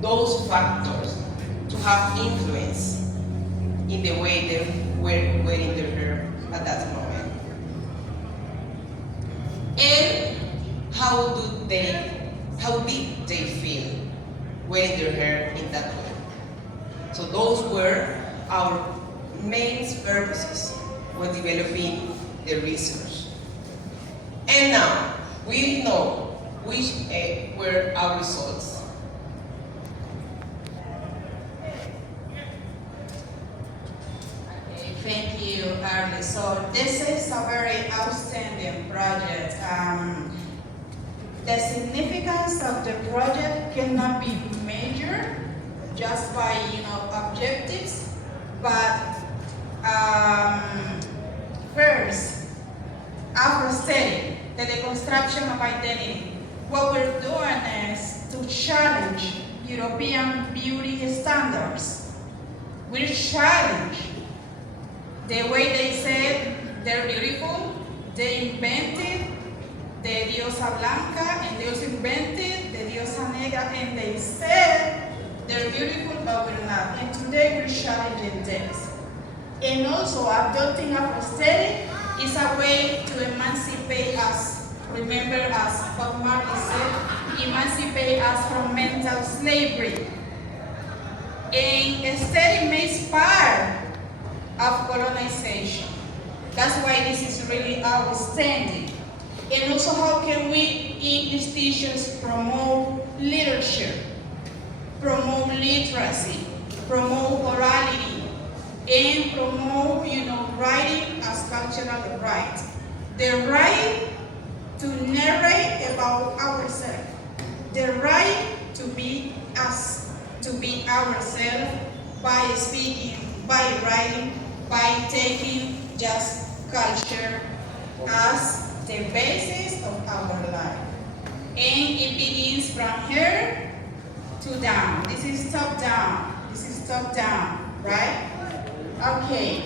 those factors to have influence in the way they were wearing their hair at that moment. And how did they feel wearing their hair in that way? So those were our main purposes when developing the research. And now we know which were our results. Okay, thank you, Arlie. So this is a very outstanding project. The significance of the project cannot be measured just by objectives, but first, Afro-study, the deconstruction of identity. What we're doing is to challenge European beauty standards. We challenge the way they said they're beautiful. They invented the diosa blanca, and they also invented the diosa negra, and they said they're beautiful, but we're not. And today we're challenging this. And also, adopting Afro-study is a way to emancipate us. Remember, as Bob Marley said, emancipate us from mental slavery. And study makes part of colonization. That's why this is really outstanding. And also, how can we in institutions promote literature, promote literacy, promote orality, and promote, writing as cultural right. The right to narrate about ourselves. The right to be us, to be ourselves by speaking, by writing, by taking just culture as the basis of our life. And it begins from here to down. This is top down. This is top down, right? Okay.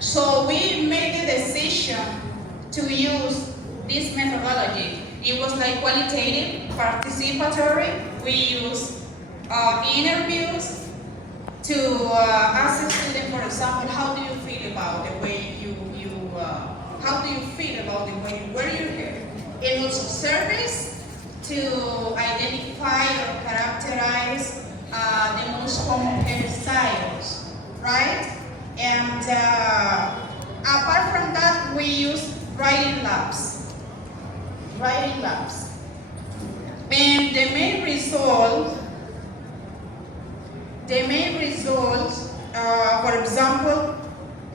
So we made the decision to use this methodology. It was like qualitative, participatory. We used interviews to ask a student, for example, how do you feel about the way how do you feel about the way you wear your hair? And also surveys to identify or characterize the most common hairstyles, right? And apart from that, we use writing labs. And the main results, for example,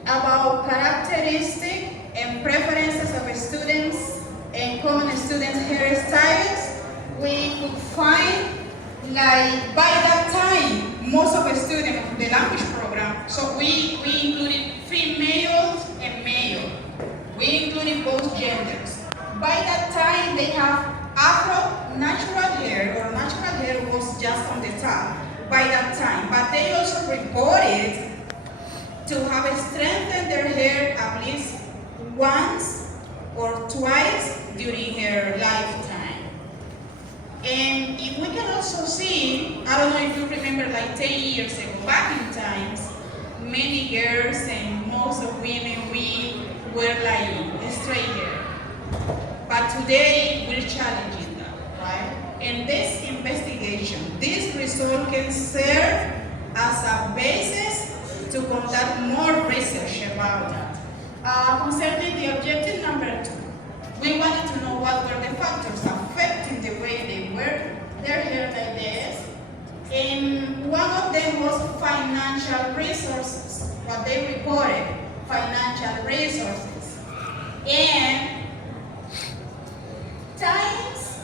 about characteristics and preferences of students and common students' hairstyles, we could find, like, by that time, most of the students of the language program, so we included females and male. We included both genders. By that time, they have Afro natural hair, or natural hair was just on the top by that time. But they also reported to have strengthened their hair at least once or twice during their lifetime. And if we can also see, I don't know if you remember, like 10 years ago, back in times, many girls and most of women, we were like straight hair. But today, we're challenging that, right? And this investigation, this result can serve as a basis to conduct more research about that. Concerning the objective number 2, we wanted to know what were the factors affecting the way they wear their hair like this. And one of them was financial resources, what they reported, financial resources. And times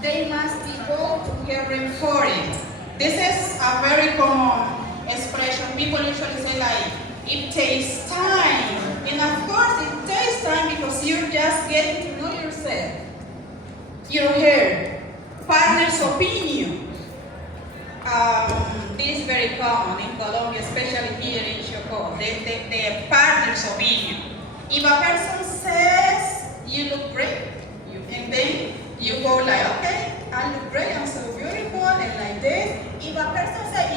they must devote to caring for it. This is a very common expression. People usually say, like, it takes time. And of course it takes time because you're just getting to know yourself, your hair, partner's opinion. This is very common in Colombia, especially here in Chocó, the partner's opinion. If a person says, you look great, and then you go like, okay, I look great, I'm so beautiful, and like this, it if a person says,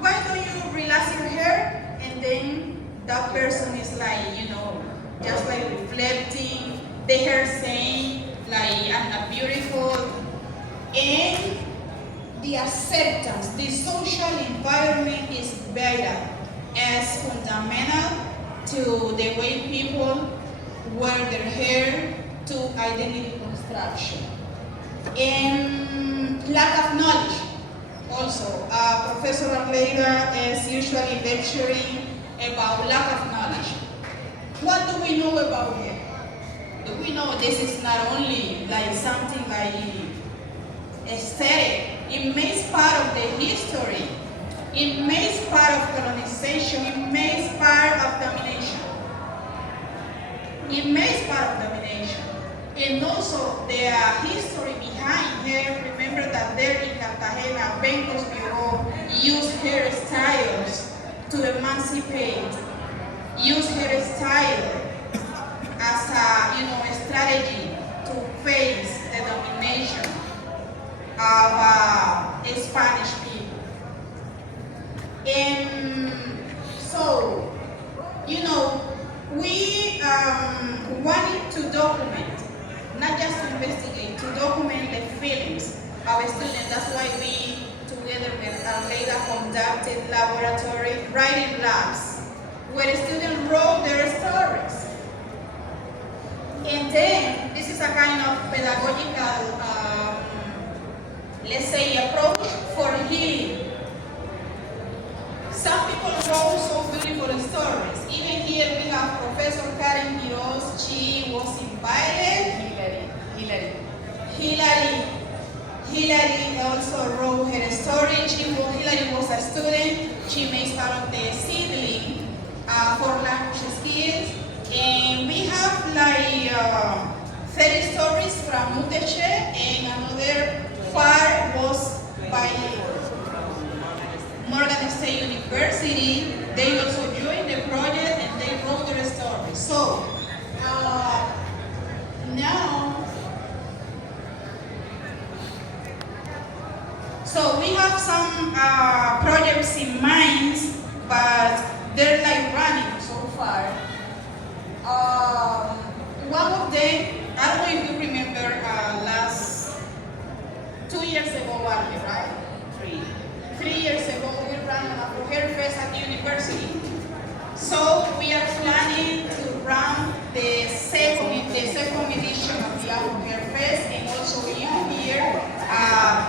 why don't you relax your hair? And then that person is like, just like reflecting, the hair saying, like, I'm not beautiful. And the acceptance, the social environment is vital as fundamental to the way people wear their hair, to identity construction. And lack of knowledge. Also, Professor Arleida is usually lecturing about lack of knowledge. What do we know about hair? Do we know this is not only like something like aesthetic? It makes part of the history. It makes part of colonization. It makes part of domination. It makes part of domination. And also the history behind hair. Remember that there in Cartagena, Bentos Bureau used hairstyles to emancipate, use hairstyle as a strategy to face the domination of Spanish people. And so, we wanted to document, not just to investigate, to document the feelings of students. That's why we, together with Arleida, conducted laboratory writing labs, where students wrote their stories. And then, this is a kind of pedagogical, let's say, approach for healing. Some people wrote so beautiful stories. Even here we have Professor Karen Quiroz. She was invited. Hillary also wrote her story. Hillary was a student. She makes part of the seedling for language skills. And we have like 30 stories from Muteche, and another 5 was by Morgan State University. They also joined the project and they wrote their stories. So now, so we have some projects in mind, but they're like running so far. One of them, I don't know if you remember, last 2 years ago, right? 3 years ago, we ran an Afro Hair Fest at the university. So we are planning to run the second edition of the Afro Hair Fest, and also you here,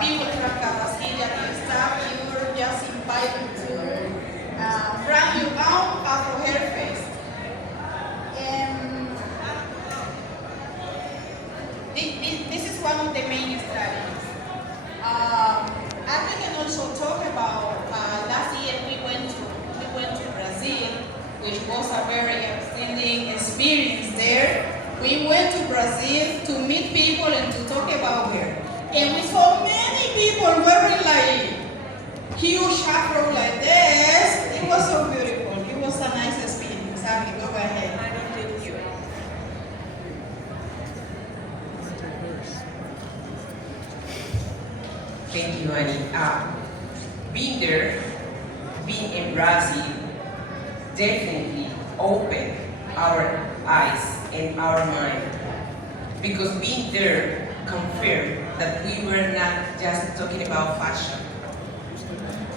people from Carrasquilla and staff, you were just invited to run your own Afro Hair Fest. And this is one of the main strategies. I can also talk about last year we went to Brazil, which was a very outstanding experience there. We went to Brazil to meet people and to talk about hair. And we saw many people wearing like huge afro like this. It was so beautiful. It was a nice experience. Abby, go ahead. I don't think you. Thank you, Annie. Being there, being in Brazil, definitely opened our eyes and our mind. Because being there confirmed that we were not just talking about fashion,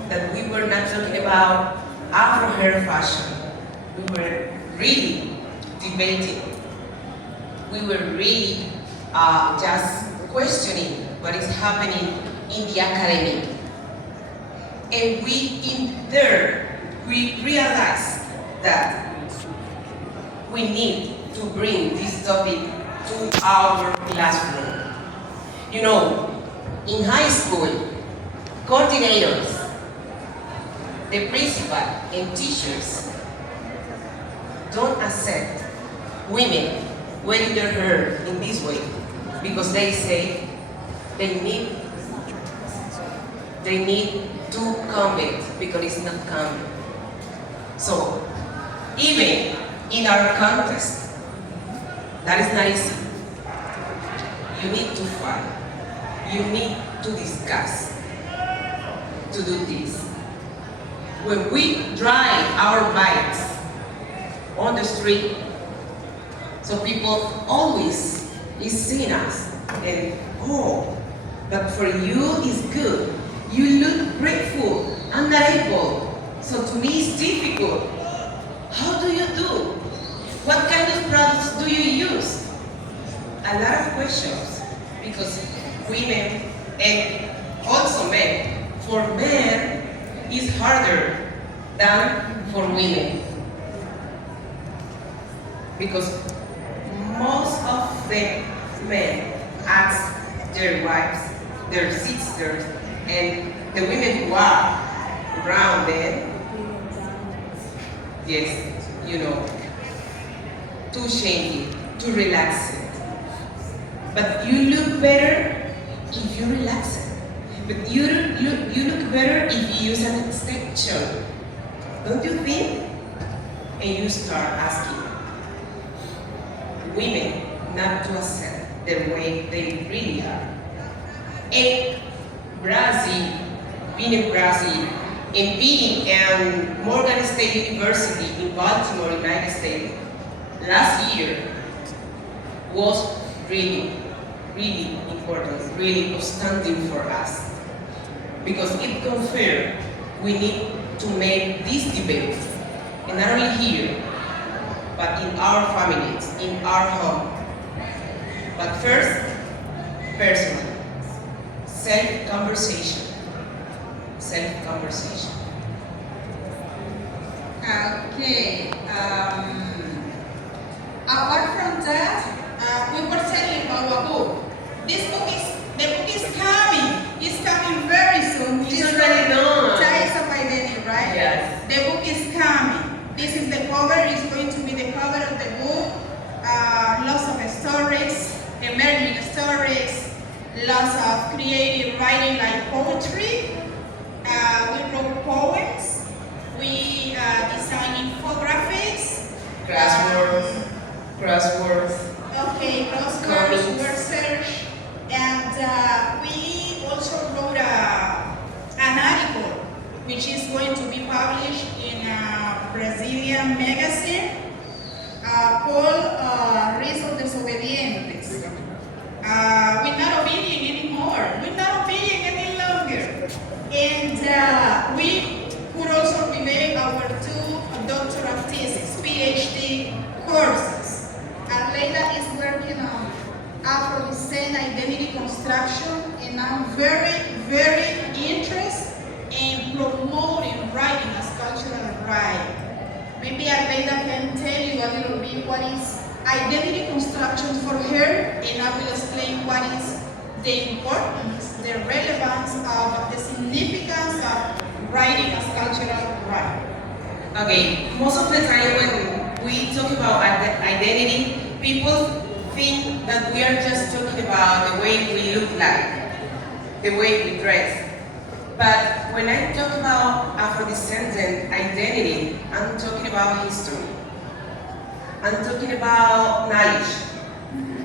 that we were not talking about Afro hair fashion. We were really debating. We were really just questioning what is happening in the academy. And we realized that we need to bring this topic to our classroom. In high school, coordinators, the principal, and teachers don't accept women wearing their hair in this way because they say they need to comb it because it's not common. So, even in our context, that is not easy. You need to fight. You need to discuss. to do this. When we drive our bikes on the street, so people always is seeing us and oh, but for you is good. You look grateful. I'm not able. So to me it's difficult. How do you do? What kind of products do you use? A lot of questions because women and also men, for men it's harder than for women because most of the men ask their wives, their sisters, and the women who are around them, yes, you know, to change it, to relax it. But you look better if you relax it. But you look better if you use an extension. Don't you think? And you start asking women not to accept the way they really are. And Brazil, being in Brazil, and being in Morgan State University in Baltimore, United States, last year was really, really important, really outstanding for us. Because it confirmed we need to make this debate, and not only here, but in our families, in our home. But first, personal, self-conversation. Self-conversation. Okay. Apart from that, we were telling about a book. The book is coming. It's coming very soon. It's already done. Types of Identity, right? Yes. The book is coming. This is the cover. It's going to be the cover of the book. Lots of stories, emerging stories, lots of creative writing like poetry. We wrote poems. We designed infographics. Crosswords. Okay, crosswords, word search, and we also wrote an article which is going to be published in a Brazilian magazine called Rizos Desobedientes. We're not obedient anymore. We're not obedient any longer. And we could also relate our two doctoral theses, PhD courses. Leila is working on Afro-descent identity construction, and I'm very, very interested in promoting writing as cultural right. Maybe Leila can tell you a little bit what is identity construction for her, and I will explain what is the importance, the relevance of the significance of writing as cultural right. Okay, most of the time when we talk about identity, people think that we are just talking about the way we look like, the way we dress. But when I talk about Afro-descendant identity, I'm talking about history. I'm talking about knowledge.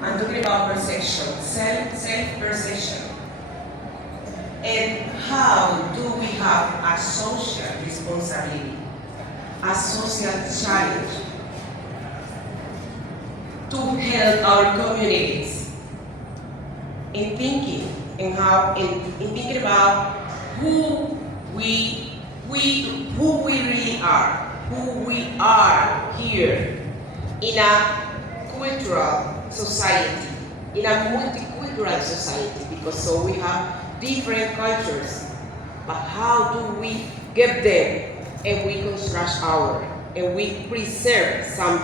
I'm talking about perception, self-perception. And how do we have a social responsibility, a social challenge to help our communities in thinking and how in thinking about who we really are, who we are here in a cultural society, in a multicultural society, because so we have different cultures, but how do we get them and we construct our, and we preserve some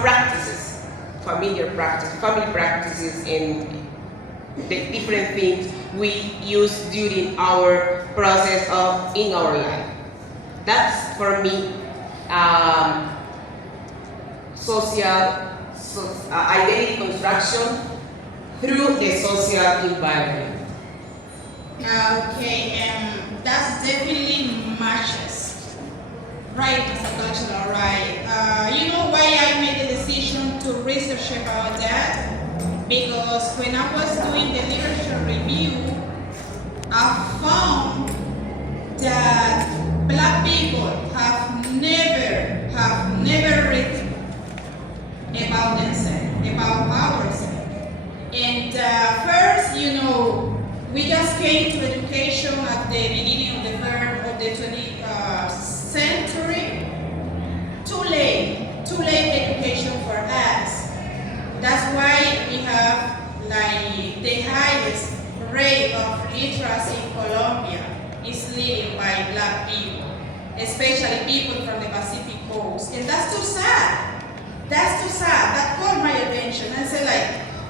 practices, family practices, and the different things we use during our process of in our life. That's for me identity construction through the social environment. Okay, and that's definitely matches. Right, Mr. Cultural, right. You know why I made the decision to research about that? because when I was doing the literature review, I found that black people have never written about themselves, about ourselves. And first, we just came to education at the beginning of the 20th century. Too late education for us. That's why we have like the highest rate of literacy in Colombia is led by black people, especially people from the Pacific coast. And that's too sad. That's too sad. That caught my attention. I said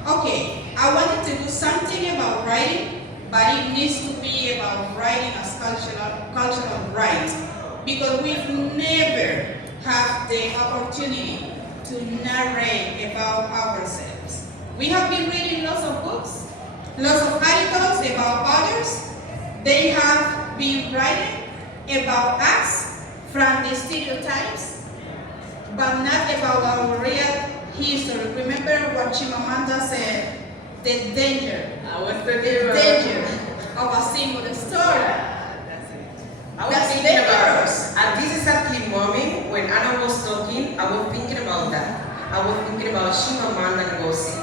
okay, I wanted to do something about writing, but it needs to be about writing as cultural right. Because we've never had the opportunity to narrate about ourselves. We have been reading lots of books, lots of articles about others. They have been writing about us from the stereotypes, but not about our real history. Remember what Chimamanda said, the danger of a single story. That's dangerous. At this exact moment, when Anna was talking, I was thinking about that. I was thinking about Chimamanda Ngozi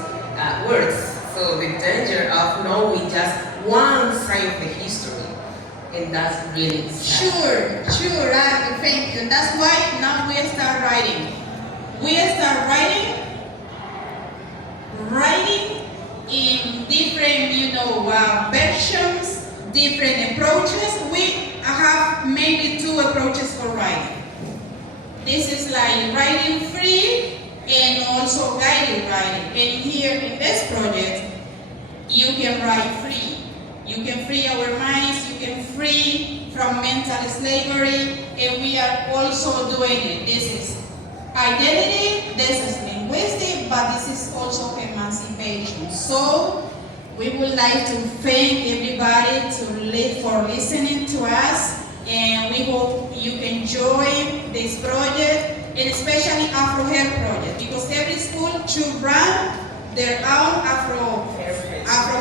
words. So the danger of knowing just one side of the history. And that's really sad. Sure, thank you. That's why now we start writing. We start writing in different, versions, different approaches. We have maybe 2 approaches for writing. This is like writing free and also guided writing. And here in this project, you can write free. You can free our minds, you can free from mental slavery, and we are also doing it. This is identity, this is linguistic, but this is also emancipation. So we would like to thank everybody for listening to us, and we hope you enjoy this project, and especially Afro Hair Project, because every school should run their own Afro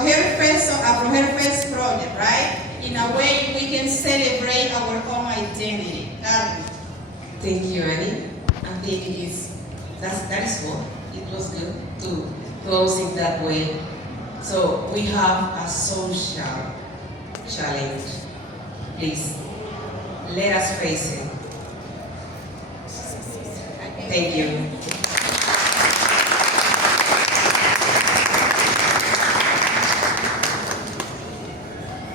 Hair Fest project, right? In a way we can celebrate our own identity. Thank you, Annie. I think that is what it was good to close it that way. So we have a social challenge. Please, let us face it. Thank you.